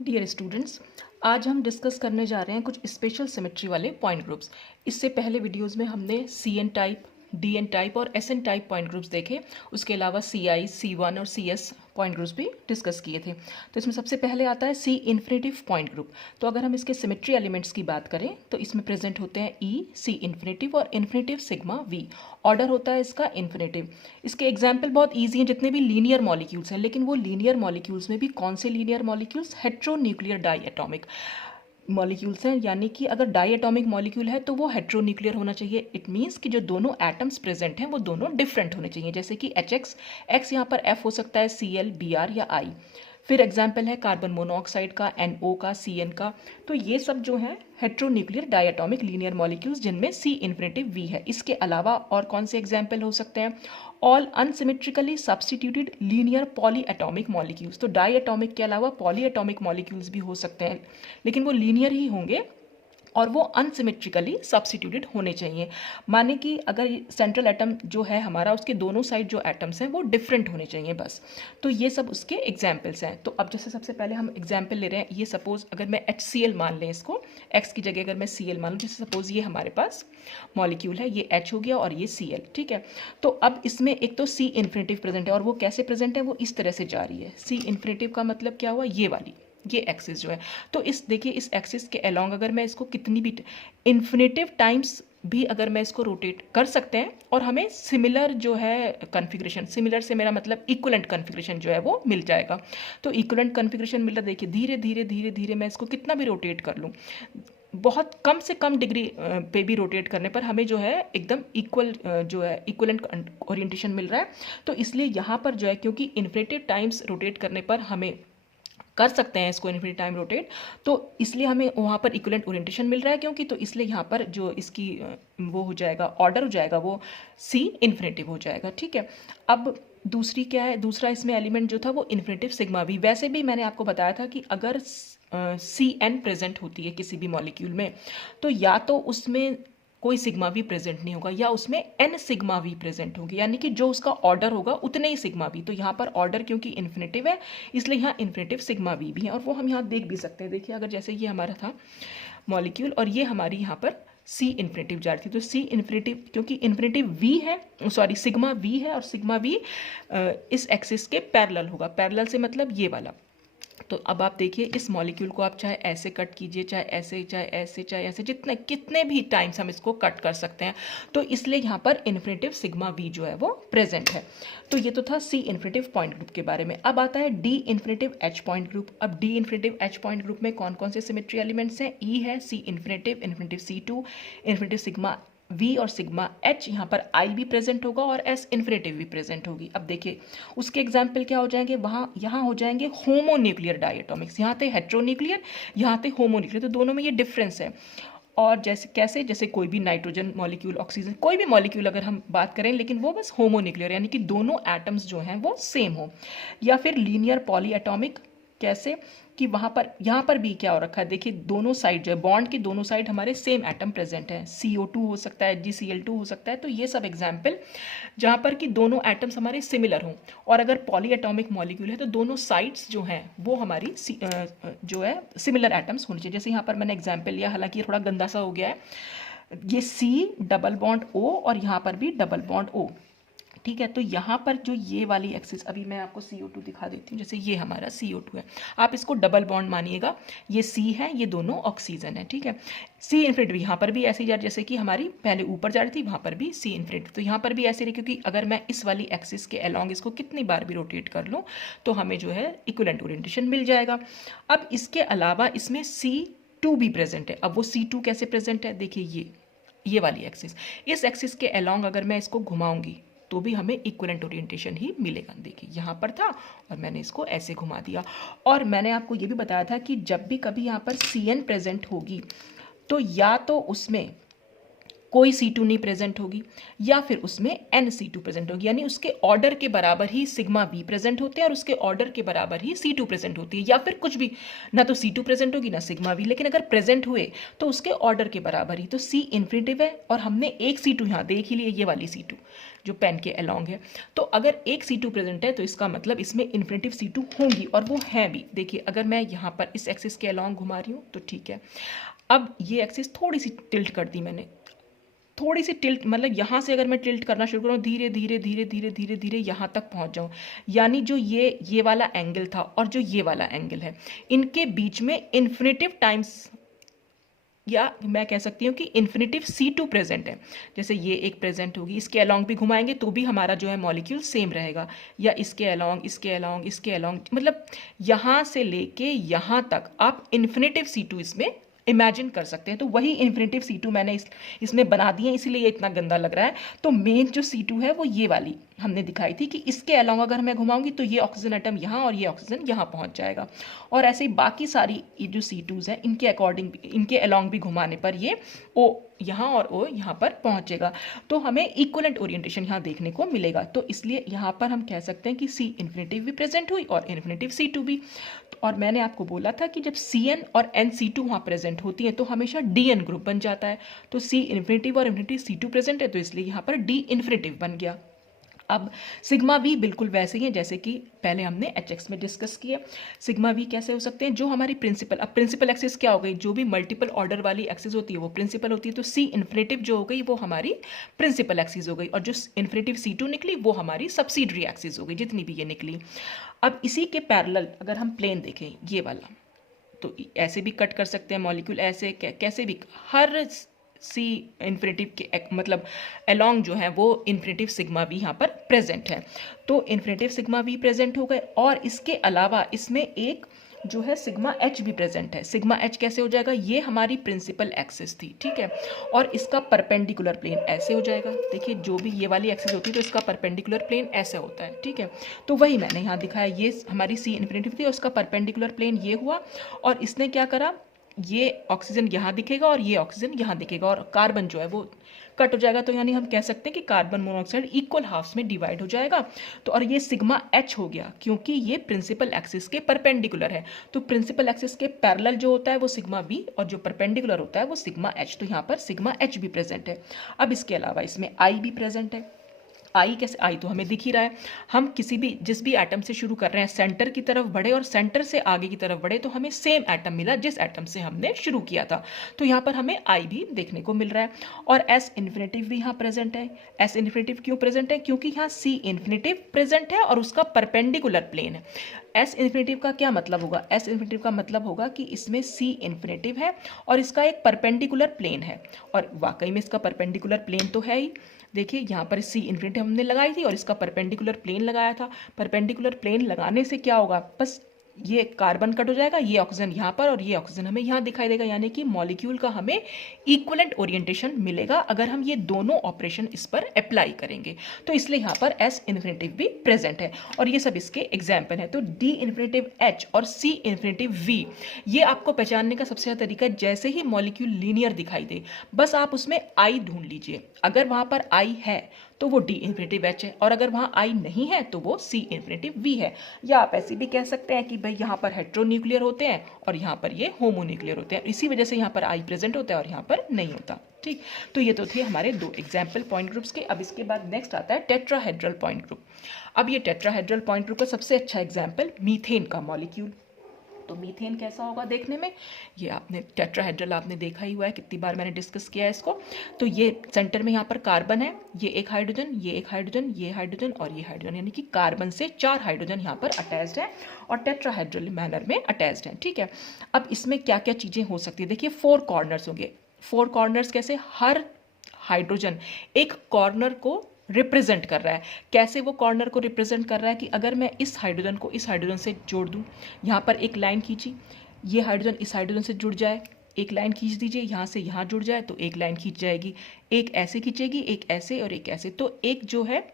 Dear students, आज हम discuss करने जा रहे हैं कुछ स्पेशल सिमेट्री वाले पॉइंट ग्रुप्स। इससे पहले वीडियोस में हमने C N type, D N type और S N type point groups देखे। उसके अलावा सी आई, सी वन और सी एस पॉइंट ग्रुप्स भी डिस्कस किए थे। तो इसमें सबसे पहले आता है सी इन्फिनेटिव पॉइंट ग्रुप। तो अगर हम इसके सिमेट्री एलिमेंट्स की बात करें तो इसमें प्रेजेंट होते हैं ई, सी इन्फिनेटिव और इन्फिनेटिव सिग्मा वी। ऑर्डर होता है इसका इन्फिनेटिव। इसके एग्जाम्पल बहुत ईजी हैं, जितने भी लीनियर मॉलिक्यूल्स हैं। लेकिन वो लीनियर मॉलिक्यूल्स में भी कौन से linear molecules? Heteronuclear diatomic molecules हैं। यानी कि अगर डाई एटॉमिक मॉलिक्यूल है तो वो हेट्रोन्यूक्लियर होना चाहिए। इट मीन्स कि जो दोनों एटम्स प्रेजेंट हैं वो दोनों डिफरेंट होने चाहिए। जैसे कि एच एक्स, एक्स यहाँ पर एफ हो सकता है, सी एल, बी आर या आई। फिर एग्जाम्पल है कार्बन मोनोऑक्साइड का, NO का, CN का। तो ये सब जो है हेट्रोन्यूक्लियर डायटोमिक लीनियर मॉलिक्यूल्स जिनमें C इन्फिनेटिव V है। इसके अलावा और कौन से एग्जाम्पल हो सकते हैं? All unsymmetrically substituted linear polyatomic molecules. तो डाई एटॉमिक के अलावा पॉली एटॉमिक मॉलिक्यूल्स भी हो सकते हैं, लेकिन वो लीनियर ही होंगे और वो अनसिमेट्रिकली सब्सटीट्यूटेड होने चाहिए। माने कि अगर सेंट्रल एटम जो है हमारा, उसके दोनों साइड जो एटम्स हैं वो डिफरेंट होने चाहिए बस। तो ये सब उसके एग्जाम्पल्स हैं। तो अब जैसे सबसे पहले हम एग्जाम्पल ले रहे हैं। ये सपोज अगर मैं HCl मान लें, इसको एक्स की जगह अगर मैं Cl मान लूँ, जैसे सपोज ये हमारे पास मॉलिक्यूल है, ये H हो गया और ये Cl, ठीक है। तो अब इसमें एक तो C इन्फिनेटिव प्रेजेंट है, और वो कैसे प्रेजेंट है? वो इस तरह से जा रही है। C इन्फिनेटिव का मतलब क्या हुआ? ये वाली, ये एक्सिस जो है। तो इस देखिए, इस एक्सिस के अलोंग अगर मैं इसको कितनी भी इन्फिनेटिव टाइम्स भी अगर मैं इसको रोटेट कर सकते हैं, और हमें सिमिलर जो है कन्फिग्रेशन, सिमिलर से मेरा मतलब इक्वलेंट कन्फिग्रेशन जो है वो मिल जाएगा। तो इक्वलेंट कन्फिग्रेशन मिल रहा, देखिए धीरे धीरे धीरे धीरे मैं इसको कितना भी रोटेट कर लूँ, बहुत कम से कम डिग्री पे भी रोटेट करने पर हमें जो है एकदम इक्वल जो है इक्वलेंट ओरिएंटेशन मिल रहा है। तो इसलिए यहाँ पर जो है, क्योंकि इन्फिनेटिव टाइम्स रोटेट करने पर हमें कर सकते हैं इसको इन्फिनिट टाइम रोटेट, तो इसलिए हमें वहाँ पर इक्विवेलेंट ओरिएंटेशन मिल रहा है। क्योंकि तो इसलिए यहाँ पर जो इसकी वो हो जाएगा, ऑर्डर हो जाएगा, वो सी इन्फिनेटिव हो जाएगा, ठीक है। अब दूसरी क्या है? दूसरा इसमें एलिमेंट जो था वो इन्फिनेटिव सिग्मा वी। वैसे भी मैंने आपको बताया था कि अगर CN प्रेजेंट होती है किसी भी मॉलिक्यूल में, तो या तो उसमें कोई सिग्मा वी प्रेजेंट नहीं होगा, या उसमें n सिग्मा वी प्रेजेंट होगी। यानी कि जो उसका ऑर्डर होगा उतने ही सिग्मा वी। तो यहाँ पर ऑर्डर क्योंकि इन्फिनेटिव है, इसलिए यहाँ इन्फिनेटिव सिग्मा वी भी है। और वो हम यहाँ देख भी सकते हैं। देखिए, अगर जैसे ये हमारा था मॉलिक्यूल और ये हमारी यहाँ पर C इन्फिनेटिव जा रही थी, तो C इन्फिनेटिव, क्योंकि इन्फिनेटिव V है, सॉरी सिग्मा V है, और सिग्मा V इस एक्सिस के पैरेलल होगा। पैरेलल से मतलब ये वाला। तो अब आप देखिए, इस मॉलिक्यूल को आप चाहे ऐसे कट कीजिए, चाहे ऐसे, चाहे ऐसे, चाहे ऐसे, जितने कितने भी टाइम्स हम इसको कट कर सकते हैं। तो इसलिए यहाँ पर इन्फिनेटिव सिग्मा वी जो है वो प्रेजेंट है। तो ये तो था सी इन्फिनेटिव पॉइंट ग्रुप के बारे में। अब आता है D infinitive H point group. अब D infinitive H point group में कौन कौन से सिमेट्री एलिमेंट्स हैं? ई है, C infinitive, infinitive C2, infinitive sigma V और सिग्मा H। यहाँ पर I भी प्रेजेंट होगा और S इन्फिनेटिव भी प्रेजेंट होगी। अब देखिए उसके एग्जाम्पल क्या हो जाएंगे, वहाँ यहाँ हो जाएंगे होमोन्यूक्लियर डायटोमिक्स। यहाँ थे हेट्रोन्यूक्लियर, यहाँ थे होमोन्यूक्लियर। तो दोनों में ये डिफरेंस है। और जैसे कैसे? जैसे कोई भी नाइट्रोजन मॉलिक्यूल, ऑक्सीजन, कोई भी मॉलिक्यूल अगर हम बात करें, लेकिन वो बस होमोन्यूक्लियर, यानी कि दोनों एटम्स जो हैं वो सेम हो। या फिर लीनियर पॉली एटॉमिक, कैसे कि वहाँ पर, यहाँ पर भी क्या हो रखा है, देखिए दोनों साइड जो है, बॉन्ड के दोनों साइड हमारे सेम एटम प्रेजेंट है। CO2 हो सकता है, HgCl2 हो सकता है। तो ये सब एग्जाम्पल जहाँ पर कि दोनों एटम्स हमारे सिमिलर हों। और अगर पॉली एटॉमिक मॉलिक्यूल है तो दोनों साइड्स जो हैं वो हमारी जो है सिमिलर एटम्स होने चाहिए। जैसे यहाँ पर मैंने एग्जाम्पल लिया, हालांकि ये थोड़ा गंदा सा हो गया है, ये C डबल बॉन्ड O और यहाँ पर भी डबल बॉन्ड O, ठीक है। तो यहाँ पर जो ये वाली एक्सिस, अभी मैं आपको CO2 दिखा देती हूँ। जैसे ये हमारा CO2 है, आप इसको डबल बॉन्ड मानिएगा। ये C है, ये दोनों ऑक्सीजन है, ठीक है। C इन्फिनेटिव यहाँ पर भी ऐसे ही जा रही, जैसे कि हमारी पहले ऊपर जा रही थी, वहाँ पर भी C इन्फिनेटिव। तो यहाँ पर भी ऐसे रही, क्योंकि अगर मैं इस वाली एक्सिस के अलोंग इसको कितनी बार भी रोटेट कर लूँ तो हमें जो है इक्विवेलेंट ओरिएंटेशन मिल जाएगा। अब इसके अलावा इसमें C2 भी प्रेजेंट है। अब वो C2 कैसे प्रेजेंट है? देखिए ये वाली एक्सिस, इस एक्सिस के अलोंग अगर मैं इसको घुमाऊंगी तो भी हमें इक्विवेलेंट ओरिएंटेशन ही मिलेगा। देखिए यहाँ पर था और मैंने इसको ऐसे घुमा दिया। और मैंने आपको ये भी बताया था कि जब भी कभी यहाँ पर CN प्रेजेंट होगी तो या तो उसमें कोई C2 नहीं प्रेजेंट होगी, या फिर उसमें NC2 प्रेजेंट होगी। यानी उसके ऑर्डर के बराबर ही सिग्मा V प्रेजेंट होते हैं और उसके ऑर्डर के बराबर ही C2 प्रेजेंट होती है। या फिर कुछ भी, ना तो C2 प्रेजेंट होगी ना सिग्मा V, लेकिन अगर प्रेजेंट हुए तो उसके ऑर्डर के बराबर ही। तो C इन्फिनेटिव है और हमने एक C2 यहाँ देख ही लिए, ये वाली C2 जो पेन के अलोंग है। तो अगर एक C2 प्रेजेंट है तो इसका मतलब इसमें इन्फिनेटिव C2 होंगी, और वो हैं भी। देखिए अगर मैं यहाँ पर इस एक्सिस के अलोंग घुमा रही हूँ तो ठीक है। अब ये एक्सिस थोड़ी सी टिल्ट कर दी मैंने, थोड़ी सी टिल्ट, मतलब यहाँ से अगर मैं टिल्ट करना शुरू करूँ धीरे धीरे धीरे धीरे धीरे धीरे यहाँ तक पहुँच जाऊँ, यानी जो ये वाला एंगल था और जो ये वाला एंगल है, इनके बीच में इन्फिनेटिव टाइम्स, या मैं कह सकती हूँ कि इन्फिनेटिव C2 प्रेजेंट है। जैसे ये एक प्रेजेंट होगी, इसके अलोंग भी घुमाएंगे तो भी हमारा जो है मॉलिक्यूल सेम रहेगा, या इसके अलोंग इसके अलोंग इसके अलोंग, मतलब यहाँ से लेके यहाँ तक आप इन्फिनेटिव C2 इसमें इमेजिन कर सकते हैं। तो वही इन्फिनेटिव C2 मैंने इसमें बना दिए, इसीलिए ये इतना गंदा लग रहा है। तो मेन जो C2 है वो ये वाली हमने दिखाई थी कि इसके अलावा अगर मैं घुमाऊंगी तो ये ऑक्सीजन एटम यहाँ और ये ऑक्सीजन यहाँ पहुँच जाएगा, और ऐसे ही बाकी सारी ये जो C2s हैं इनके अकॉर्डिंग, इनके अलोंग भी घुमाने पर ये O यहाँ और O यहाँ पर पहुँचेगा। तो हमें इक्वलेंट ओरिएंटेशन यहाँ देखने को मिलेगा। तो इसलिए यहाँ पर हम कह सकते हैं कि C इन्फिनेटिव भी प्रेजेंट हुई और इन्फिनेटिव C2 भी। और मैंने आपको बोला था कि जब Cn और NC2 वहाँ प्रेजेंट होती है तो हमेशा DN ग्रुप बन जाता है। तो C इन्फिनेटिव और इन्फिनेटिव C2 प्रेजेंट है तो इसलिए यहाँ पर D इन्फिनेटिव बन गया। अब सिग्मा वी बिल्कुल वैसे ही है जैसे कि पहले हमने HX में डिस्कस किया। सिग्मा वी कैसे हो सकते हैं, जो हमारी प्रिंसिपल, अब प्रिंसिपल एक्सिस क्या हो गई, जो भी मल्टीपल ऑर्डर वाली एक्सिस होती है वो प्रिंसिपल होती है। तो C इन्फिनेटिव जो हो गई वो हमारी प्रिंसिपल एक्सिस हो गई, और जो इन्फिनेटिव C2 निकली वो हमारी सब्सिडरी एक्सिस हो गई, जितनी भी ये निकली। अब इसी के पैरेलल अगर हम प्लेन देखें ये वाला, तो ऐसे भी कट कर सकते हैं मॉलिक्यूल, ऐसे कैसे भी, हर C इन्फिनेटिव के मतलब अलोंग जो है वो इन्फिनेटिव सिग्मा वी यहाँ पर प्रेजेंट है। तो इन्फिनेटिव सिग्मा वी प्रेजेंट हो गए, और इसके अलावा इसमें एक जो है सिग्मा एच भी प्रेजेंट है। सिग्मा एच कैसे हो जाएगा, ये हमारी प्रिंसिपल एक्सिस थी, ठीक है, और इसका परपेंडिकुलर प्लेन ऐसे हो जाएगा। देखिए जो भी ये वाली एक्सिस होती है तो इसका परपेंडिकुलर प्लेन ऐसे होता है, ठीक है। तो वही मैंने यहाँ दिखाया, ये हमारी C इन्फिनेटिव थी और उसका परपेंडिकुलर प्लेन ये हुआ, और इसने क्या करा, ये ऑक्सीजन यहाँ दिखेगा और ये ऑक्सीजन यहाँ दिखेगा, और कार्बन जो है वो कट हो जाएगा। तो यानी हम कह सकते हैं कि कार्बन मोनोऑक्साइड इक्वल हाफ्स में डिवाइड हो जाएगा। तो और ये सिग्मा एच हो गया क्योंकि ये प्रिंसिपल एक्सिस के परपेंडिकुलर है। तो प्रिंसिपल एक्सिस के पैरेलल जो होता है वो सिग्मा बी, और जो परपेंडिकुलर होता है वो सिग्मा एच। तो यहाँ पर सिग्मा एच भी प्रेजेंट है। अब इसके अलावा इसमें आई भी प्रेजेंट है। आई कैसे, आई तो हमें दिख ही रहा है। हम किसी भी जिस भी एटम से शुरू कर रहे हैं, सेंटर की तरफ बढ़े और सेंटर से आगे की तरफ बढ़े तो हमें सेम एटम मिला जिस एटम से हमने शुरू किया था। तो यहाँ पर हमें आई भी देखने को मिल रहा है। और एस इन्फिनेटिव भी यहाँ प्रेजेंट है। एस इन्फिनेटिव क्यों प्रेजेंट है, क्योंकि यहाँ सी इन्फिनेटिव प्रेजेंट है और उसका परपेंडिकुलर प्लेन है। एस इन्फिनेटिव का क्या मतलब होगा, एस इन्फिनेटिव का मतलब होगा कि इसमें सी इन्फिनेटिव है और इसका एक परपेंडिकुलर प्लेन है, और वाकई में इसका परपेंडिकुलर प्लेन तो है ही। देखिए यहाँ पर सी इन्फिनिटी हमने लगाई थी और इसका परपेंडिकुलर प्लेन लगाया था। परपेंडिकुलर प्लेन लगाने से क्या होगा, बस ये कार्बन कट हो जाएगा, ये ऑक्सीजन यहाँ पर और ये ऑक्सीजन हमें यहाँ दिखाई देगा, यानी कि मॉलिक्यूल का हमें इक्वलेंट ओरिएंटेशन मिलेगा अगर हम ये दोनों ऑपरेशन इस पर अप्लाई करेंगे। तो इसलिए यहाँ पर एस इन्फिनेटिव भी प्रेजेंट है और ये सब इसके एग्जाम्पल है। तो डी इन्फिनेटिव एच और सी इन्फिनेटिव वी, ये आपको पहचानने का सबसे अच्छा तरीका, जैसे ही मॉलिक्यूल लीनियर दिखाई दे बस आप उसमें आई ढूंढ लीजिए। अगर वहाँ पर आई है तो वो डी इन्फिनेटिव एच है, और अगर वहाँ आई नहीं है तो वो सी इन्फिनेटिव वी है। या आप ऐसे भी कह सकते हैं कि भाई यहाँ पर हेट्रोन्यूक्लियर होते हैं और यहाँ पर ये होमोन्यूक्लियर होते हैं, इसी वजह से यहाँ पर आई प्रेजेंट होता है और यहाँ पर नहीं होता। ठीक, तो ये तो थे हमारे दो एग्जाम्पल पॉइंट ग्रुप्स के। अब इसके बाद नेक्स्ट आता है टेट्राहेड्रल पॉइंट ग्रुप। अब ये टेट्राहेड्रल पॉइंट ग्रुप का सबसे अच्छा एग्जाम्पल मीथेन का मॉलिक्यूल। तो मीथेन कैसा होगा देखने में, ये आपने टेट्राहेड्रल आपने देखा ही हुआ है, कितनी बार मैंने डिस्कस किया है इसको। तो ये सेंटर में यहाँ पर कार्बन है, ये एक हाइड्रोजन, ये एक हाइड्रोजन, ये हाइड्रोजन और ये हाइड्रोजन, यानी कि कार्बन से 4 हाइड्रोजन यहाँ पर अटैच्ड है और टेट्राहेड्रल मैनर में अटैच्ड है। ठीक है, अब इसमें क्या क्या चीज़ें हो सकती है, देखिए 4 कॉर्नर्स होंगे। 4 कॉर्नर्स कैसे, हर हाइड्रोजन एक कॉर्नर को रिप्रेजेंट कर रहा है। कैसे वो कॉर्नर को रिप्रेजेंट कर रहा है कि अगर मैं इस हाइड्रोजन को इस हाइड्रोजन से जोड़ दूं, यहाँ पर एक लाइन खींची, ये हाइड्रोजन इस हाइड्रोजन से जुड़ जाए, एक लाइन खींच दीजिए, यहाँ से यहाँ जुड़ जाए तो एक लाइन खींच जाएगी, एक ऐसे खींचेगी, एक ऐसे और एक ऐसे, तो एक जो है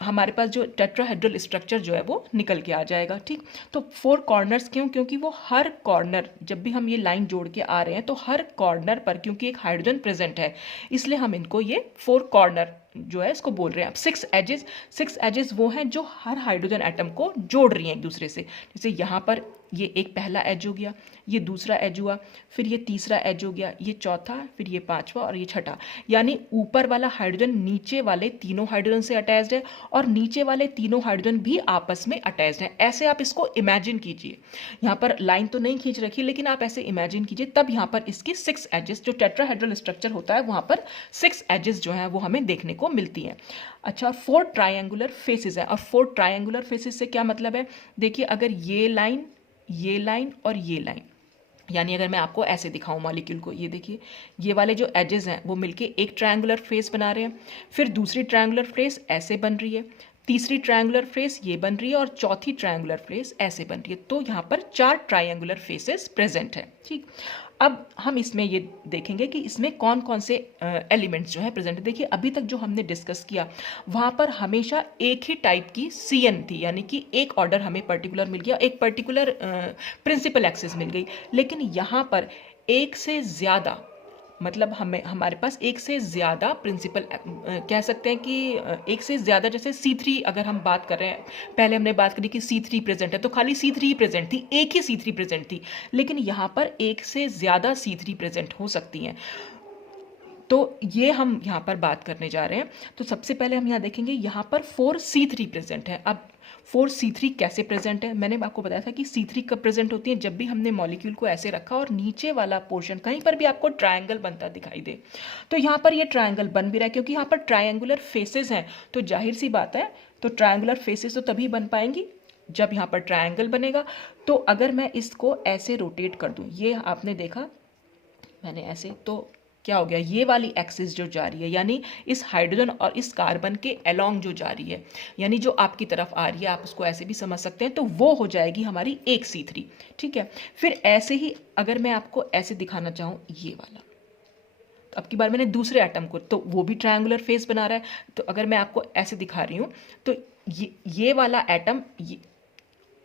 हमारे पास जो टेट्राहेड्रल स्ट्रक्चर जो है वो निकल के आ जाएगा। ठीक, तो 4 कॉर्नर्स क्यों, क्योंकि वो हर कॉर्नर, जब भी हम ये लाइन जोड़ के आ रहे हैं तो हर कॉर्नर पर क्योंकि एक हाइड्रोजन प्रेजेंट है, इसलिए हम इनको ये 4 कॉर्नर जो है इसको बोल रहे हैं। अब 6 एजेस वो हैं जो हर हाइड्रोजन एटम को जोड़ रही हैं एक दूसरे से। जैसे यहाँ पर ये एक पहला एज हो गया, ये दूसरा एज हुआ, फिर ये तीसरा एज हो गया, ये चौथा, फिर ये पांचवा और ये छठा। यानी ऊपर वाला हाइड्रोजन नीचे वाले तीनों हाइड्रोजन से अटैच्ड है और नीचे वाले तीनों हाइड्रोजन भी आपस में अटैच्ड हैं। ऐसे आप इसको इमेजिन कीजिए। यहाँ पर लाइन तो नहीं खींच रखी, लेकिन आप ऐसे इमेजिन कीजिए, तब यहाँ पर इसकी 6 एजेस, जो टेट्राहेड्रल स्ट्रक्चर होता है वहाँ पर 6 एजेस जो हैं वो हमें देखने को मिलती हैं। अच्छा, 4 ट्रायंगुलर फेसेस हैं। और 4 ट्रायंगुलर फेसेस से क्या मतलब है? देखिए, अगर ये लाइन और ये लाइन, यानी अगर मैं आपको ऐसे दिखाऊं मॉलिक्यूल को, ये देखिए, ये वाले जो एजेस हैं वो मिलके एक ट्रायंगुलर फेस बना रहे हैं, फिर दूसरी ट्रायंगुलर फेस ऐसे बन रही है, तीसरी ट्रायंगुलर फेस ये बन रही है और चौथी ट्रायंगुलर फेस ऐसे बन रही है। तो यहाँ पर 4 ट्रायंगुलर फेसेस प्रेजेंट हैं। ठीक, अब हम इसमें ये देखेंगे कि इसमें कौन कौन से एलिमेंट्स जो है प्रेजेंट है। देखिए, अभी तक जो हमने डिस्कस किया वहाँ पर हमेशा एक ही टाइप की CN थी, यानी कि एक ऑर्डर हमें पर्टिकुलर मिल गया, एक पर्टिकुलर प्रिंसिपल एक्सिस मिल गई। लेकिन यहाँ पर एक से ज़्यादा, मतलब हमारे पास एक से ज़्यादा प्रिंसिपल, कह सकते हैं कि एक से ज़्यादा, जैसे C3 अगर हम बात कर रहे हैं, पहले हमने बात करी कि C3 प्रेजेंट है, तो खाली C3 ही प्रेजेंट थी, एक ही C3 प्रेजेंट थी। लेकिन यहाँ पर एक से ज़्यादा C3 प्रेजेंट हो सकती हैं। तो ये हम यहाँ पर बात करने जा रहे हैं। तो सबसे पहले हम यहाँ देखेंगे, यहाँ पर 4C3 प्रेजेंट है। अब 4C3 कैसे प्रेजेंट है? मैंने आपको बताया था कि C3 कब प्रेजेंट होती है, जब भी हमने मॉलिक्यूल को ऐसे रखा और नीचे वाला पोर्शन कहीं पर भी आपको ट्रायंगल बनता दिखाई दे। तो यहाँ पर ये ट्रायंगल बन भी रहा है, क्योंकि यहाँ पर ट्रायंगुलर फेसेस हैं, तो जाहिर सी बात है, तो ट्रायंगुलर फेसेस तो तभी बन पाएंगी जब यहाँ पर ट्रायंगल बनेगा। तो अगर मैं इसको ऐसे रोटेट कर दूँ, ये आपने देखा मैंने ऐसे, तो क्या हो गया, ये वाली एक्सिस जो जा रही है, यानी इस हाइड्रोजन और इस कार्बन के अलोंग जो जा रही है, यानी जो आपकी तरफ आ रही है, आप उसको ऐसे भी समझ सकते हैं, तो वो हो जाएगी हमारी एक C3। ठीक है, फिर ऐसे ही अगर मैं आपको ऐसे दिखाना चाहूँ, ये वाला, तो अब की बार मैंने दूसरे एटम को, तो वो भी ट्रायंगुलर फेस बना रहा है। तो अगर मैं आपको ऐसे दिखा रही हूँ, तो ये वाला एटम,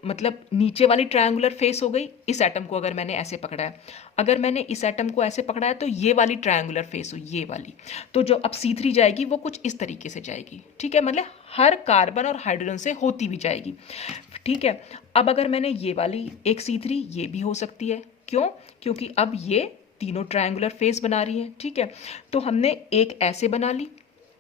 मतलब नीचे वाली ट्रायंगुलर फेस हो गई। इस एटम को अगर मैंने ऐसे पकड़ा है, अगर मैंने इस एटम को ऐसे पकड़ा है, तो ये वाली ट्रायंगुलर फेस हुई, ये वाली। तो जो अब C3 जाएगी वो कुछ इस तरीके से जाएगी। ठीक है, मतलब हर कार्बन और हाइड्रोजन से होती भी जाएगी। ठीक है, अब अगर मैंने ये वाली एक C3, ये भी हो सकती है। क्यों? क्योंकि अब ये तीनों ट्रायंगुलर फेस बना रही है। ठीक है, तो हमने एक ऐसे बना ली,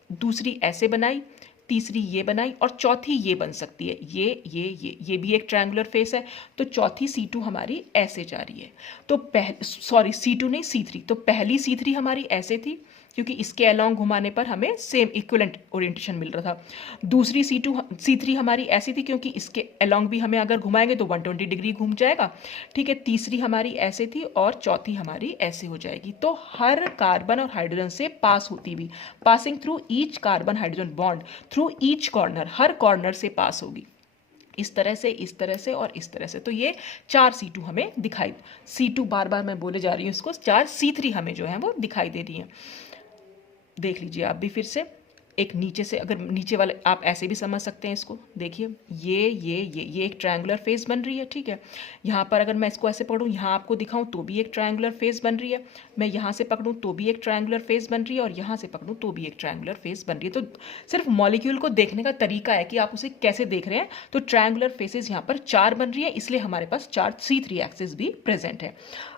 दूसरी ऐसे बनाई, तीसरी ये बनाई और चौथी ये बन सकती है। ये भी एक ट्रायंगुलर फेस है, तो चौथी C2 हमारी ऐसे जा रही है। तो C2 नहीं, C3। तो पहली C3 हमारी ऐसे थी, क्योंकि इसके अलोंग घुमाने पर हमें सेम इक्विवेलेंट ओरिएंटेशन मिल रहा था। दूसरी C3 हमारी ऐसी थी, क्योंकि इसके अलोंग भी हमें अगर घुमाएंगे तो 120 डिग्री घूम जाएगा। ठीक है, तीसरी हमारी ऐसे थी और चौथी हमारी ऐसे हो जाएगी। तो हर कार्बन और हाइड्रोजन से पास होती हुई, passing through each carbon hydrogen bond through each corner, हर कॉर्नर से पास होगी, इस तरह से, इस तरह से और इस तरह से। तो ये 4 C2 हमें दिखाई, C2 बार बार मैं बोले जा रही हूँ इसको, 4 C3 हमें जो है वो दिखाई दे रही है। देख लीजिए आप भी फिर से, एक नीचे से, अगर नीचे वाले आप ऐसे भी समझ सकते हैं इसको। देखिए, ये एक ट्रायंगुलर फेस बन रही है। ठीक है, यहाँ पर अगर मैं इसको ऐसे पकड़ूँ, यहाँ आपको दिखाऊँ तो भी एक ट्रायंगुलर फेस बन रही है, मैं यहाँ से पकड़ूँ तो भी एक ट्रायंगुलर फेस बन रही है, और यहाँ से पकड़ूँ तो भी एक ट्रायंगुलर फेस बन रही है। तो सिर्फ मॉलिक्यूल को देखने का तरीका है कि आप उसे कैसे देख रहे हैं। तो ट्रायंगुलर फेसेस यहाँ पर 4 बन रही है, इसलिए हमारे पास 4 C3 एक्सिस भी प्रेजेंट है।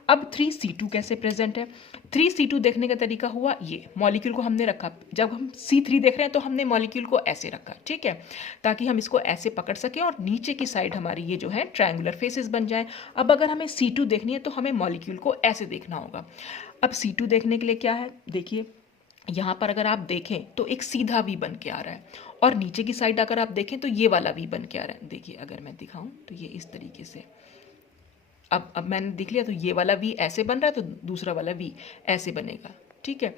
अब 3C2 कैसे प्रेजेंट है? 3C2 देखने का तरीका हुआ, ये मॉलिक्यूल को हमने रखा, जब हम C3 देख रहे हैं तो हमने मॉलिक्यूल को ऐसे रखा। ठीक है, ताकि हम इसको ऐसे पकड़ सकें और नीचे की साइड हमारी ये जो है ट्रायंगुलर फेसेस बन जाए। अब अगर हमें C2 देखनी है तो हमें मॉलिक्यूल को ऐसे देखना होगा। अब C2 देखने के लिए क्या है, देखिए यहाँ पर अगर आप देखें तो एक सीधा V बन के आ रहा है, और नीचे की साइड अगर आप देखें तो ये वाला V बन के आ रहा है। देखिए, अगर मैं दिखाऊं तो ये इस तरीके से, अब मैंने देख लिया, तो ये वाला V ऐसे बन रहा है, तो दूसरा वाला V ऐसे बनेगा। ठीक है,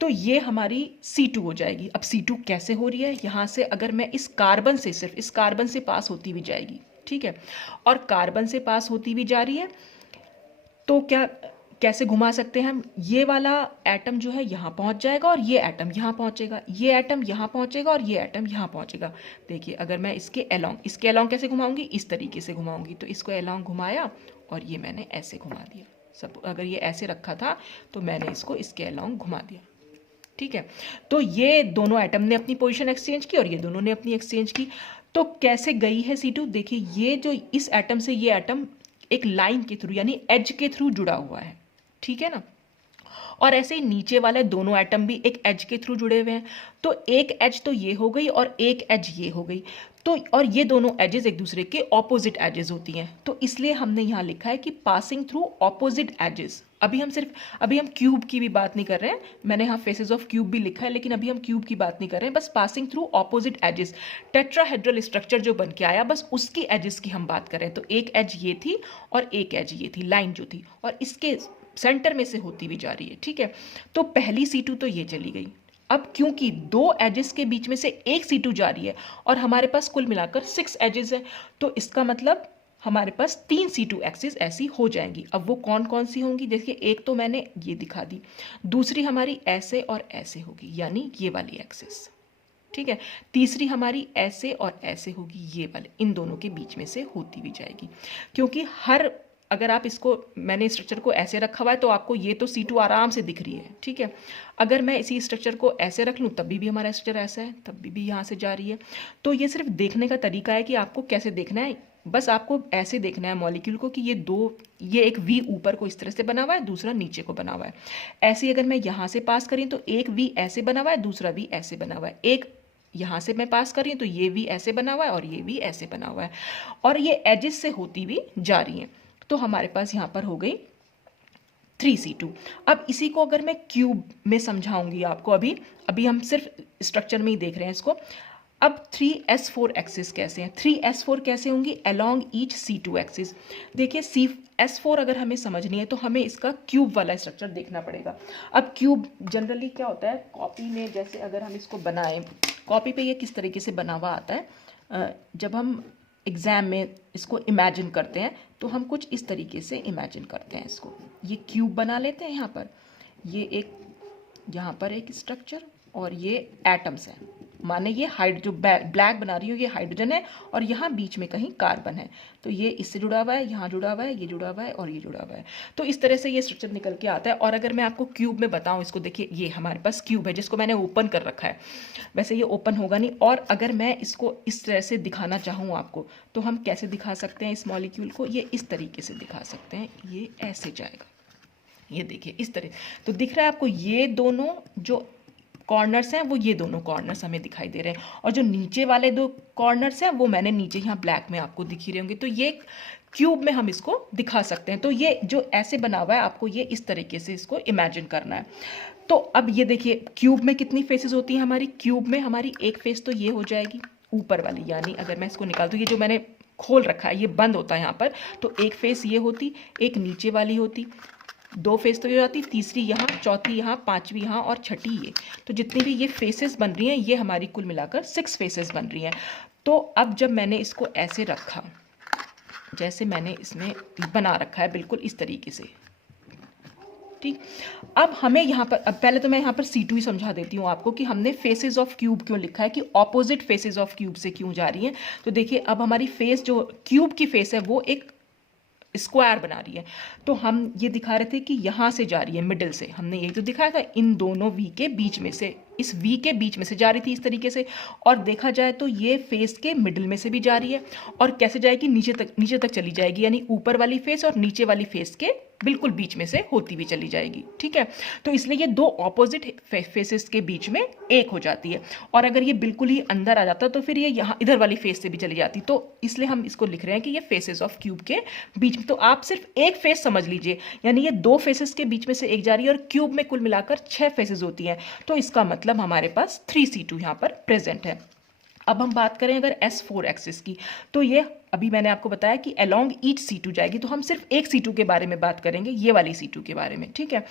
तो ये हमारी C2 हो जाएगी। अब C2 कैसे हो रही है? यहाँ से अगर मैं इस कार्बन से, सिर्फ इस कार्बन से पास होती हुई जाएगी। ठीक है, और कार्बन से पास होती हुई जा रही है, तो कैसे घुमा सकते हैं हम? ये वाला एटम जो है यहाँ पहुँच जाएगा और ये एटम यहाँ पहुँचेगा, ये एटम यहाँ पहुँचेगा और ये एटम यहाँ पहुँचेगा। देखिए, अगर मैं इसके अलोंग कैसे घुमाऊंगी? इस तरीके से घुमाऊंगी। तो इसको अलोंग घुमाया और ये मैंने ऐसे घुमा दिया। सब अगर ये ऐसे रखा था तो मैंने इसको इसके अलोंग घुमा दिया। ठीक है, तो ये दोनों एटम ने अपनी पोजीशन एक्सचेंज की और ये दोनों ने अपनी एक्सचेंज की। तो कैसे गई है C2? देखिए, ये जो इस एटम से ये एटम एक लाइन के थ्रू यानी एज के थ्रू जुड़ा हुआ है, ठीक है ना। और ऐसे ही नीचे वाले दोनों एटम भी एक एज के थ्रू जुड़े हुए हैं, तो एक एज तो ये हो गई और एक एज ये हो गई, तो और ये दोनों एजेस एक दूसरे के ऑपोजिट एजेस होती हैं, तो इसलिए हमने यहाँ लिखा है कि पासिंग थ्रू ऑपोजिट एजेस। अभी हम क्यूब की भी बात नहीं कर रहे हैं, मैंने यहाँ फेसेस ऑफ क्यूब भी लिखा है, लेकिन अभी हम क्यूब की बात नहीं कर रहे हैं, बस passing through opposite edges. Tetrahedral structure जो बन के आया बस उसकी एजेस की हम बात कर रहे हैं, तो एक एज ये थी और एक एज ये थी, लाइन जो थी, और इसके सेंटर में से होती हुई जा रही है, ठीक है। तो पहली C2 तो ये चली गई। अब क्योंकि दो एजेस के बीच में से एक C2 जा रही है और हमारे पास कुल मिलाकर 6 एजेस है, तो इसका मतलब हमारे पास 3 C2 एक्सिस ऐसी हो जाएंगी। अब वो कौन कौन सी होंगी, देखिए एक तो मैंने ये दिखा दी, दूसरी हमारी ऐसे और ऐसे होगी यानी ये वाली एक्सिस, ठीक है। तीसरी हमारी ऐसे और ऐसे होगी, ये वाले, इन दोनों के बीच में से होती भी जाएगी, क्योंकि अगर आप इसको, मैंने स्ट्रक्चर को ऐसे रखा हुआ है तो आपको ये तो C2 आराम से दिख रही है, ठीक है। अगर मैं इसी स्ट्रक्चर को ऐसे रख लूँ तब भी हमारा स्ट्रक्चर ऐसा है, तब भी यहाँ से जा रही है। तो ये सिर्फ देखने का तरीका है कि आपको कैसे देखना है, बस आपको ऐसे देखना है मॉलिक्यूल को कि ये एक V ऊपर को इस तरह से बना हुआ है, दूसरा नीचे को बना हुआ है। ऐसे अगर मैं यहाँ से पास करी तो एक V ऐसे बना हुआ है, दूसरा V ऐसे बना हुआ है, एक यहाँ से मैं पास कर रही हूँ तो ये V ऐसे बना हुआ है और ये V ऐसे बना हुआ है, और ये एजिस से होती भी जा रही हैं। तो हमारे पास यहाँ पर हो गई 3C2। अब इसी को अगर मैं क्यूब में समझाऊंगी आपको, अभी हम सिर्फ स्ट्रक्चर में ही देख रहे हैं इसको। अब 3s4 एक्सिस कैसे हैं, 3s4 कैसे होंगी, अलोंग ईच C2 एक्सिस। देखिए S4 अगर हमें समझनी है तो हमें इसका क्यूब वाला स्ट्रक्चर देखना पड़ेगा। अब क्यूब जनरली क्या होता है, कॉपी में जैसे अगर हम इसको बनाएं, कॉपी पे ये किस तरीके से बना हुआ आता है, जब हम एग्ज़ाम में इसको इमेजिन करते हैं तो हम कुछ इस तरीके से इमेजिन करते हैं इसको, ये क्यूब बना लेते हैं, यहाँ पर ये एक, यहाँ पर एक स्ट्रक्चर और ये एटम्स हैं, माने ये जो ब्लैक बना रही हूँ ये हाइड्रोजन है और यहाँ बीच में कहीं कार्बन है, तो ये इससे जुड़ा हुआ है, यहाँ जुड़ा हुआ है, ये जुड़ा हुआ है और ये जुड़ा हुआ है। तो इस तरह से ये स्ट्रक्चर निकल के आता है। और अगर मैं आपको क्यूब में बताऊँ इसको, देखिए ये हमारे पास क्यूब है जिसको मैंने ओपन कर रखा है, वैसे ये ओपन होगा नहीं, और अगर मैं इसको इस तरह से दिखाना चाहूँ आपको तो हम कैसे दिखा सकते हैं इस मॉलिक्यूल को, ये इस तरीके से दिखा सकते हैं, ये ऐसे जाएगा, ये देखिए इस तरह। तो दिख रहा है आपको, ये दोनों जो कॉर्नर्स हैं वो ये दोनों कॉर्नर्स हमें दिखाई दे रहे हैं, और जो नीचे वाले दो कॉर्नर्स हैं वो मैंने नीचे यहाँ ब्लैक में आपको दिख ही रहे होंगे। तो ये क्यूब में हम इसको दिखा सकते हैं। तो ये जो ऐसे बना हुआ है आपको ये इस तरीके से इसको इमेजिन करना है। तो अब ये देखिए क्यूब में कितनी फेसेस होती हैं हमारी, क्यूब में हमारी एक फेस तो ये हो जाएगी ऊपर वाली, यानी अगर मैं इसको निकाल दूँ, ये जो मैंने खोल रखा है ये बंद होता है यहाँ पर, तो एक फेस ये होती, एक नीचे वाली होती, दो फेस तो ये आती, तीसरी यहाँ, चौथी यहाँ, पांचवी यहाँ और छठी ये। तो जितनी भी ये फेसेस बन रही हैं ये हमारी कुल मिलाकर 6 फेसेस बन रही हैं। तो अब जब मैंने इसको ऐसे रखा, जैसे मैंने इसमें बना रखा है बिल्कुल इस तरीके से, ठीक। अब हमें यहाँ पर, अब पहले तो मैं यहाँ पर C2 ही समझा देती हूँ आपको कि हमने फेसेस ऑफ क्यूब क्यों लिखा है, कि ऑपोजिट फेसेस ऑफ क्यूब से क्यों जा रही हैं। तो देखिए अब हमारी फेस, जो क्यूब की फेस है वो एक स्क्वायर बना रही है, तो हम ये दिखा रहे थे कि यहाँ से जा रही है, मिडिल से, हमने ये तो दिखाया था, इन दोनों V के बीच में से, इस V के बीच में से जा रही थी इस तरीके से। और देखा जाए तो ये फेस के मिडिल में से भी जा रही है, और कैसे जाएगी, नीचे तक चली जाएगी, यानी ऊपर वाली फेस और नीचे वाली फेस के बिल्कुल बीच में से होती हुई चली जाएगी, ठीक है। तो इसलिए ये दो ऑपोजिट फेसेस के बीच में एक हो जाती है, और अगर ये बिल्कुल ही अंदर आ जाता तो फिर ये यहाँ इधर वाली फेस से भी चली जाती। तो इसलिए हम इसको लिख रहे हैं कि ये फेसेस ऑफ क्यूब के बीच में। तो आप सिर्फ एक फेस समझ लीजिए, यानी ये दो फेसेस के बीच में से एक जा रही है, और क्यूब में कुल मिलाकर 6 फेसेस होती हैं, तो इसका मतलब हमारे पास 3C2 यहाँ पर प्रेजेंट है। अब हम बात करें अगर S4 एक्सिस की, तो ये अभी मैंने आपको बताया कि अलोंग ईच C2 जाएगी, तो हम सिर्फ एक C2 के बारे में बात करेंगे, ये वाली C2 के बारे में, ठीक है।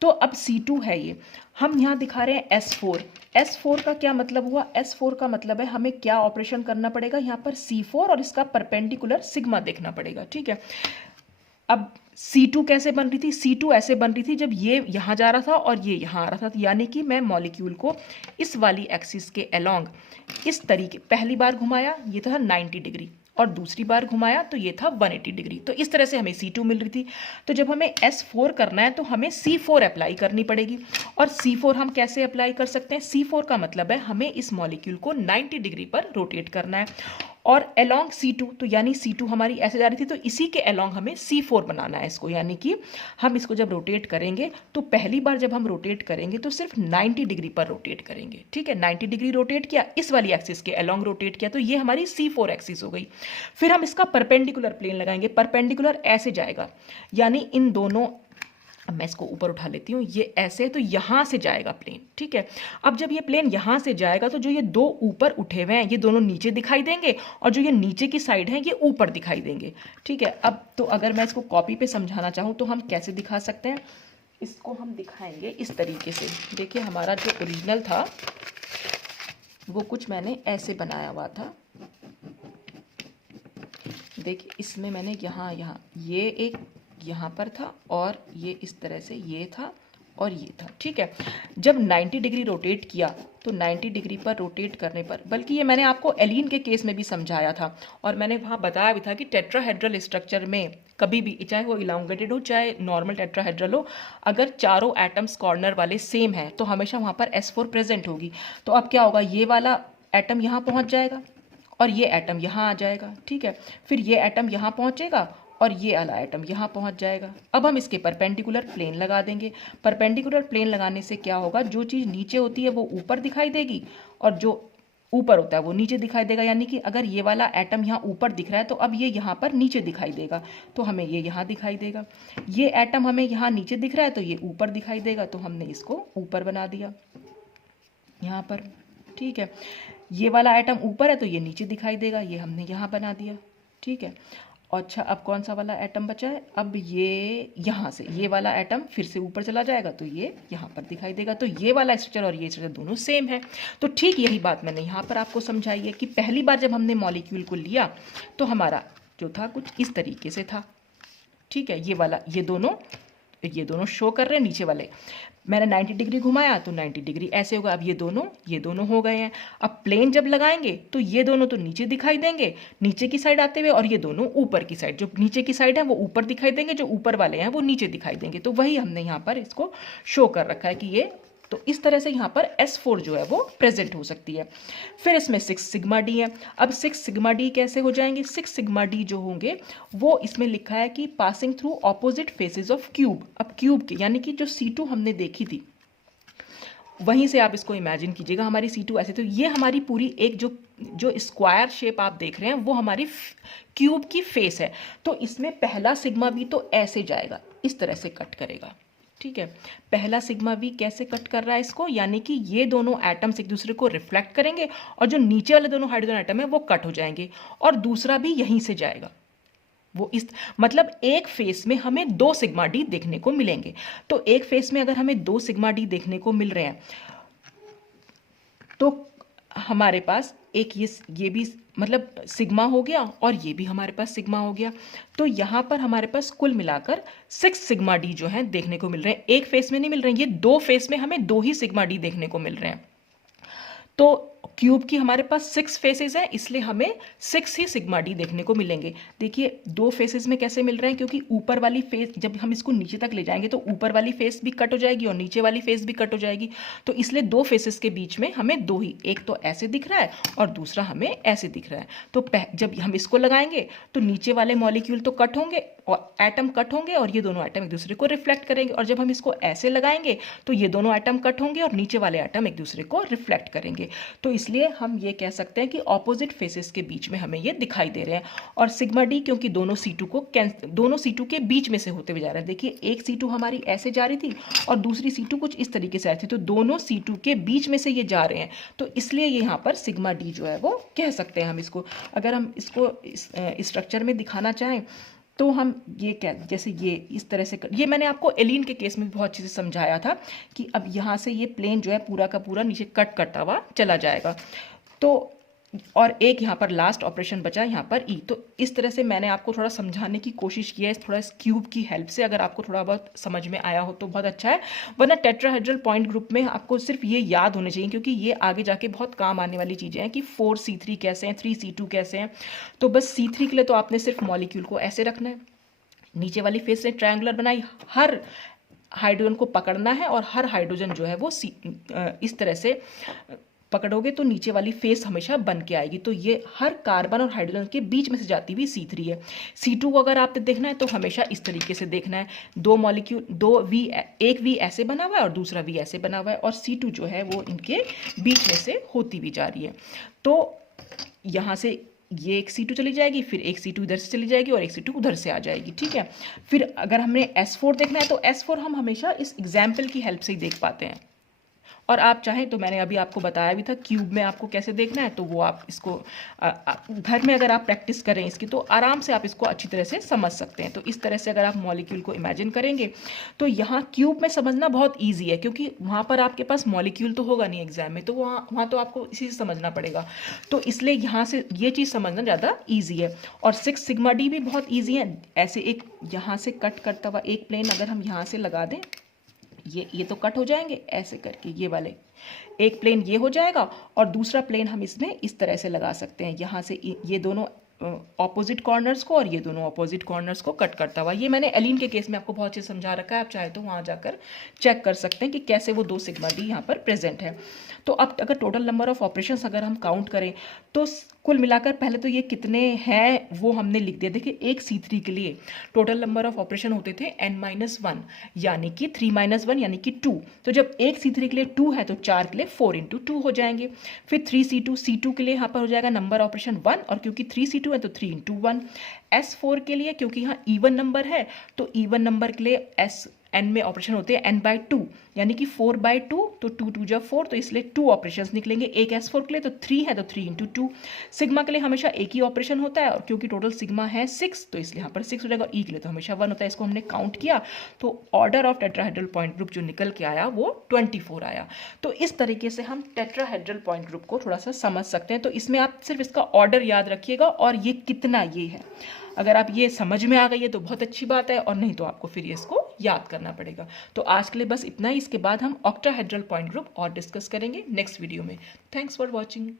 तो अब C2 है ये, हम यहाँ दिखा रहे हैं S4। S4 का क्या मतलब हुआ, S4 का मतलब है हमें क्या ऑपरेशन करना पड़ेगा, यहाँ पर C4 और इसका परपेंडिकुलर सिग्मा देखना पड़ेगा, ठीक है। अब C2 कैसे बन रही थी, C2 ऐसे बन रही थी जब ये यहाँ जा रहा था और ये यहाँ आ रहा था, यानी कि मैं मॉलिक्यूल को इस वाली एक्सिस के अलोंग इस तरीके, पहली बार घुमाया ये था 90 डिग्री, और दूसरी बार घुमाया तो ये था 180 डिग्री, तो इस तरह से हमें C2 मिल रही थी। तो जब हमें S4 करना है तो हमें C4 अप्लाई करनी पड़ेगी, और C4 हम कैसे अप्लाई कर सकते हैं, C4 का मतलब है हमें इस मॉलिक्यूल को 90 डिग्री पर रोटेट करना है, और अलोंग C2, तो यानी C2 हमारी ऐसे जा रही थी, तो इसी के अलोंग हमें C4 बनाना है इसको, यानी कि हम इसको जब रोटेट करेंगे तो पहली बार जब हम रोटेट करेंगे तो सिर्फ 90 डिग्री पर रोटेट करेंगे, ठीक है। 90 डिग्री रोटेट किया, इस वाली एक्सिस के अलोंग रोटेट किया, तो ये हमारी C4 एक्सिस हो गई। फिर हम इसका परपेंडिकुलर प्लेन लगाएंगे, परपेंडिकुलर ऐसे जाएगा, यानी इन दोनों, अब मैं इसको ऊपर उठा लेती हूँ, ये ऐसे, तो यहाँ से जाएगा प्लेन, ठीक है। अब जब ये प्लेन यहाँ से जाएगा तो जो ये दो ऊपर उठे हुए हैं ये दोनों नीचे दिखाई देंगे, और जो ये नीचे की साइड है ये ऊपर दिखाई देंगे, ठीक है। अब तो अगर मैं इसको कॉपी पे समझाना चाहूँ तो हम कैसे दिखा सकते हैं, इसको हम दिखाएंगे इस तरीके से। देखिए हमारा जो ओरिजिनल था वो कुछ मैंने ऐसे बनाया हुआ था, देखिए इसमें मैंने यहाँ ये एक यहाँ पर था, और ये इस तरह से ये था और ये था, ठीक है। जब 90 डिग्री रोटेट किया तो 90 डिग्री पर रोटेट करने पर, बल्कि ये मैंने आपको एलीन के केस में भी समझाया था, और मैंने वहाँ बताया भी था कि टेट्राहेड्रल स्ट्रक्चर में कभी भी, चाहे वो इलांगेटेड हो चाहे नॉर्मल टेट्राहेड्रल हो, अगर चारों एटम्स कॉर्नर वाले सेम हैं तो हमेशा वहाँ पर S4 प्रेजेंट होगी। तो अब क्या होगा, ये वाला एटम यहाँ पहुँच जाएगा और ये एटम यहाँ आ जाएगा, ठीक है। फिर ये एटम यहाँ पहुँचेगा और ये वाला एटम यहाँ पहुँच जाएगा। अब हम इसके परपेंडिकुलर प्लेन लगा देंगे। परपेंडिकुलर प्लेन लगाने से क्या होगा, जो चीज़ नीचे होती है वो ऊपर दिखाई देगी, और जो ऊपर होता है वो नीचे दिखाई देगा। यानी कि अगर ये वाला एटम यहाँ ऊपर दिख रहा है तो अब ये यहाँ पर नीचे दिखाई देगा, तो हमें ये यहाँ दिखाई देगा। ये एटम हमें यहाँ नीचे दिख रहा है तो ये ऊपर दिखाई देगा, तो हमने इसको ऊपर बना दिया यहाँ पर, ठीक है। ये वाला एटम ऊपर है तो ये नीचे दिखाई देगा, ये हमने यहाँ बना दिया, ठीक है। अच्छा, अब कौन सा वाला एटम बचा है, अब ये यहाँ से ये वाला एटम फिर से ऊपर चला जाएगा तो ये यहाँ पर दिखाई देगा। तो ये वाला स्ट्रक्चर और ये स्ट्रक्चर दोनों सेम है। तो ठीक यही बात मैंने यहाँ पर आपको समझाई है कि पहली बार जब हमने मॉलिक्यूल को लिया तो हमारा जो था कुछ इस तरीके से था, ठीक है। ये वाला ये दोनों शो कर रहे हैं, नीचे वाले मैंने 90 डिग्री घुमाया तो 90 डिग्री ऐसे होगा। अब ये दोनों हो गए हैं। अब प्लेन जब लगाएंगे तो ये दोनों तो नीचे दिखाई देंगे, नीचे की साइड आते हुए, और ये दोनों ऊपर की साइड, जो नीचे की साइड है वो ऊपर दिखाई देंगे, जो ऊपर वाले हैं वो नीचे दिखाई देंगे। तो वही हमने यहाँ पर इसको शो कर रखा है कि ये, तो इस तरह से यहाँ पर S4 जो है वो प्रेजेंट हो सकती है। फिर इसमें 6 सिग्मा डी है। अब 6 सिग्मा डी कैसे हो जाएंगे, 6 सिग्मा डी जो होंगे वो इसमें लिखा है कि passing through opposite faces of cube. अब क्यूब के यानी कि जो C2 हमने देखी थी वहीं से आप इसको इमेजिन कीजिएगा, हमारी C2 ऐसे, तो ये हमारी पूरी एक जो स्क्वायर शेप आप देख रहे हैं वो हमारी क्यूब की फेस है। तो इसमें पहला सिग्मा भी तो ऐसे जाएगा, इस तरह से कट करेगा, ठीक है। पहला सिग्मा भी कैसे कट कर रहा है इसको, यानी कि ये दोनों एटम्स एक दूसरे को रिफ्लेक्ट करेंगे और जो नीचे वाले दोनों हाइड्रोजन एटम है वो कट हो जाएंगे, और दूसरा भी यहीं से जाएगा। वो इस मतलब एक फेस में हमें 2 सिग्मा डी देखने को मिलेंगे। तो एक फेस में अगर हमें 2 सिग्मा डी देखने को मिल रहे हैं तो हमारे पास एक ये भी मतलब सिग्मा हो गया, और ये भी हमारे पास सिग्मा हो गया। तो यहाँ पर हमारे पास कुल मिलाकर 6 सिग्मा डी जो हैं देखने को मिल रहे हैं। एक फेस में नहीं मिल रहे हैं, ये 2 फेस में हमें 2 ही सिग्मा डी देखने को मिल रहे हैं। तो क्यूब की हमारे पास 6 फेसेस हैं, इसलिए हमें 6 ही सिग्मा डी देखने को मिलेंगे। देखिए 2 फेसेस में कैसे मिल रहे हैं, क्योंकि ऊपर वाली फेस जब हम इसको नीचे तक ले जाएंगे तो ऊपर वाली फेस भी कट हो जाएगी और नीचे वाली फेस भी कट हो जाएगी। तो इसलिए 2 फेसेस के बीच में हमें 2 ही, एक तो ऐसे दिख रहा है और दूसरा हमें ऐसे दिख रहा है। तो जब हम इसको लगाएंगे तो नीचे वाले मॉलिक्यूल तो कट होंगे और एटम कट होंगे, और ये दोनों एटम एक दूसरे को रिफ्लेक्ट करेंगे। और जब हम इसको ऐसे लगाएंगे तो ये दोनों एटम कट होंगे और नीचे वाले एटम एक दूसरे को रिफ्लेक्ट करेंगे। तो इसलिए हम ये कह सकते हैं कि ऑपोजिट फेसेस के बीच में हमें ये दिखाई दे रहे हैं। और सिग्मा डी क्योंकि दोनों C2 के बीच में से होते हुए जा रहे हैं। देखिए एक C2 हमारी ऐसे जा रही थी और दूसरी C2 कुछ इस तरीके से आई थी, तो दोनों C2 के बीच में से ये जा रहे हैं। तो इसलिए यहाँ पर सिग्मा डी जो है वो कह सकते हैं हम इसको। अगर हम इसको स्ट्रक्चर में दिखाना चाहें तो हम ये जैसे ये इस तरह से ये मैंने आपको एलीन के केस में भी बहुत अच्छे से समझाया था कि अब यहाँ से ये प्लेन जो है पूरा का पूरा नीचे कट करता हुआ चला जाएगा। तो और एक यहाँ पर लास्ट ऑपरेशन बचा यहाँ पर ई। तो इस तरह से मैंने आपको थोड़ा समझाने की कोशिश की है, थोड़ा इस क्यूब की हेल्प से। अगर आपको थोड़ा बहुत समझ में आया हो तो बहुत अच्छा है, वरना टेट्राहेड्रल पॉइंट ग्रुप में आपको सिर्फ ये याद होने चाहिए, क्योंकि ये आगे जाके बहुत काम आने वाली चीज़ें हैं कि 4C3 कैसे हैं, 3C2 कैसे हैं। तो बस C3 के लिए तो आपने सिर्फ मॉलिक्यूल को ऐसे रखना है, नीचे वाली फेस से ट्रायंगुलर बनाई, हर हाइड्रोजन को पकड़ना है और हर हाइड्रोजन जो है वो इस तरह से पकड़ोगे तो नीचे वाली फेस हमेशा बन के आएगी। तो ये हर कार्बन और हाइड्रोजन के बीच में से जाती हुई C3 है। C2 को अगर आपने देखना है तो हमेशा इस तरीके से देखना है, दो मॉलिक्यूल, दो वी, एक वी ऐसे बना हुआ है और दूसरा वी ऐसे बना हुआ है, और C2 जो है वो इनके बीच में से होती भी जा रही है। तो यहाँ से ये एक C2 चली जाएगी, फिर एक C2 इधर से चली जाएगी और एक C2 उधर से आ जाएगी, ठीक है। फिर अगर हमने S4 देखना है तो S4 हम हमेशा इस एग्जाम्पल की हेल्प से ही देख पाते हैं। और आप चाहें तो मैंने अभी आपको बताया भी था क्यूब में आपको कैसे देखना है, तो वो आप इसको घर में अगर आप प्रैक्टिस करें इसकी तो आराम से आप इसको अच्छी तरह से समझ सकते हैं। तो इस तरह से अगर आप मॉलिक्यूल को इमेजिन करेंगे तो यहाँ क्यूब में समझना बहुत ईजी है, क्योंकि वहाँ पर आपके पास मॉलिक्यूल तो होगा नहीं एग्जाम में, तो वहाँ तो आपको इसी से समझना पड़ेगा। तो इसलिए यहाँ से ये चीज़ समझना ज़्यादा ईजी है। और 6 सिग्मा डी भी बहुत ईजी है। ऐसे एक यहाँ से कट करता हुआ एक प्लेन अगर हम यहाँ से लगा दें, ये तो कट हो जाएंगे ऐसे करके, ये वाले एक प्लेन ये हो जाएगा, और दूसरा प्लेन हम इसमें इस तरह से लगा सकते हैं, यहाँ से ये दोनों ऑपोजिट कॉर्नर्स को और ये दोनों ऑपोजिट कॉर्नर्स को कट करता हुआ। ये मैंने एलीन के केस में आपको बहुत चीज़ समझा रखा है, आप चाहे तो वहाँ जाकर चेक कर सकते हैं कि कैसे वो 2 सिग्मा डी यहाँ पर प्रेजेंट है। तो अब अगर टोटल नंबर ऑफ ऑपरेशंस अगर हम काउंट करें तो कुल मिलाकर पहले तो ये कितने हैं वो हमने लिख दिया। देखिए एक C3 के लिए टोटल नंबर ऑफ ऑपरेशन होते थे n-1, यानी कि 3-1 यानी कि 2। तो जब एक C3 के लिए 2 है तो 4 के लिए 4 × 2 हो जाएंगे। फिर 3C2 के लिए यहाँ पर हो जाएगा नंबर ऑपरेशन 1, और क्योंकि 3C2 है तो 3 × 1। S4 के लिए क्योंकि यहाँ इवन नंबर है तो इवन नंबर के लिए n में ऑपरेशन होते हैं n/2, यानी कि 4/2, तो 2 2 जा 4, तो इसलिए 2 ऑपरेशंस निकलेंगे। एक S4 के लिए तो 3 है तो 3 × 2। सिग्मा के लिए हमेशा एक ही ऑपरेशन होता है, और क्योंकि टोटल सिग्मा है 6 तो इसलिए यहाँ पर 6 हो जाएगा। और E के लिए तो हमेशा 1 होता है। इसको हमने काउंट किया तो order of tetrahedral point group जो निकल के आया वो 24 आया। तो इस तरीके से हम टेट्राहेड्रल पॉइंट ग्रुप को थोड़ा सा समझ सकते हैं। तो इसमें आप सिर्फ इसका ऑर्डर याद रखिएगा और ये कितना ये है। अगर आप ये समझ में आ गई है तो बहुत अच्छी बात है, और नहीं तो आपको फिर ये इसको याद करना पड़ेगा। तो आज के लिए बस इतना ही। इसके बाद हम ऑक्टाहेड्रल पॉइंट ग्रुप और डिस्कस करेंगे नेक्स्ट वीडियो में। Thanks for watching.